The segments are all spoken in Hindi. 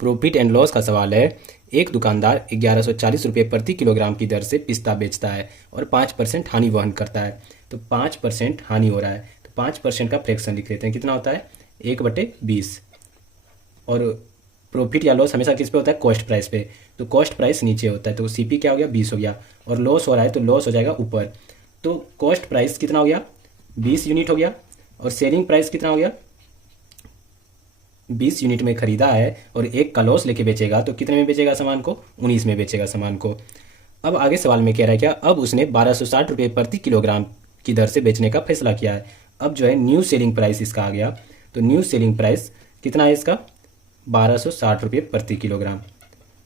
प्रॉफिट एंड लॉस का सवाल है। एक दुकानदार 1140 रुपये प्रति किलोग्राम की दर से पिस्ता बेचता है और 5% हानि वहन करता है। तो 5% हानि हो रहा है, तो 5% का फ्रैक्शन लिख लेते हैं। कितना होता है? 1/20। और प्रॉफिट या लॉस हमेशा किस पे होता है? कॉस्ट प्राइस पे। तो कॉस्ट प्राइस नीचे होता है, तो सीपी क्या हो गया? 20 हो गया। और लॉस हो रहा है तो लॉस हो जाएगा ऊपर। तो कॉस्ट प्राइस कितना हो गया? 20 यूनिट हो गया। और सेलिंग प्राइस कितना हो गया? 20 यूनिट में खरीदा है और एक का लॉस लेके बेचेगा, तो कितने में बेचेगा सामान को? 19 में बेचेगा सामान को। अब आगे सवाल में कह रहा है क्या? अब उसने 1260 रुपये प्रति किलोग्राम की दर से बेचने का फैसला किया है। अब जो है न्यू सेलिंग प्राइस इसका आ गया। तो न्यू सेलिंग प्राइस कितना है इसका? 1260 रुपये प्रति किलोग्राम।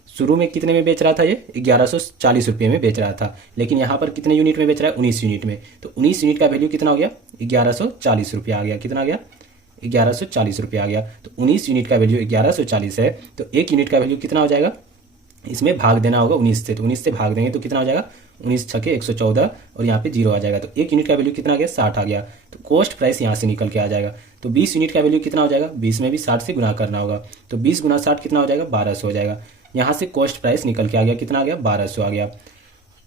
शुरू में कितने में बेच रहा था? ये 1140 रुपये में बेच रहा था, लेकिन यहाँ पर कितने यूनिट में बेच रहा है? 19 यूनिट में। तो 19 यूनिट का वैल्यू कितना हो गया? 1140 रुपये आ गया। कितना आ गया? 1140 रुपये आ गया। तो 19 यूनिट का वैल्यू 1140 है, तो एक यूनिट का वैल्यू कितना हो जाएगा? इसमें भाग देना होगा 19 से, तो 19 से भाग देंगे तो कितना हो जाएगा? 19 छके 114 और यहाँ पे 0 आ जाएगा। तो एक यूनिट का वैल्यू कितना आ गया? 60 आ गया। तो कॉस्ट प्राइस यहाँ से निकल के आ जाएगा। तो 20 यूनिट का वैल्यू कितना हो जाएगा? 20 में भी 60 से गुना करना होगा, तो 20 गुना 60 कितना हो जाएगा? 1200 हो जाएगा। यहाँ से कॉस्ट प्राइस निकल के आ गया। कितना आ गया? 1200 आ गया।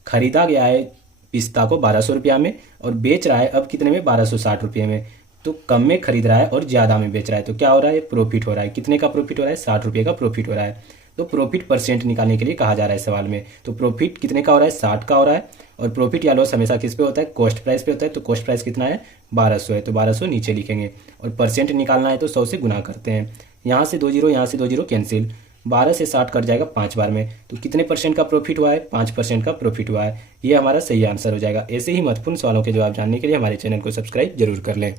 खरीदा गया है पिस्ता को 1200 रुपया में और बेच रहा है अब कितने में? 1260 रुपये में। तो कम में खरीद रहा है और ज़्यादा में बेच रहा है, तो क्या हो रहा है? प्रॉफिट हो रहा है। कितने का प्रॉफिट हो रहा है? 60 रुपये का प्रॉफिट हो रहा है। तो प्रॉफिट परसेंट निकालने के लिए कहा जा रहा है सवाल में। तो प्रॉफिट कितने का हो रहा है? 60 का हो रहा है। और प्रॉफिट या लॉस हमेशा किस पे होता है? कॉस्ट प्राइस पे होता है। तो कॉस्ट प्राइस कितना है? 1200 है, तो 1200 नीचे लिखेंगे। और परसेंट निकालना है तो 100 से गुना करते हैं। यहाँ से 2 जीरो, यहाँ से 2 जीरो कैंसिल। 12 से 60 कट जाएगा 5 बार में। तो कितने परसेंट का प्रॉफिट हुआ है? 5% का प्रॉफिट हुआ है। ये हमारा सही आंसर हो जाएगा। ऐसे ही महत्वपूर्ण सवालों के जवाब जानने के लिए हमारे चैनल को सब्सक्राइब जरूर कर लें।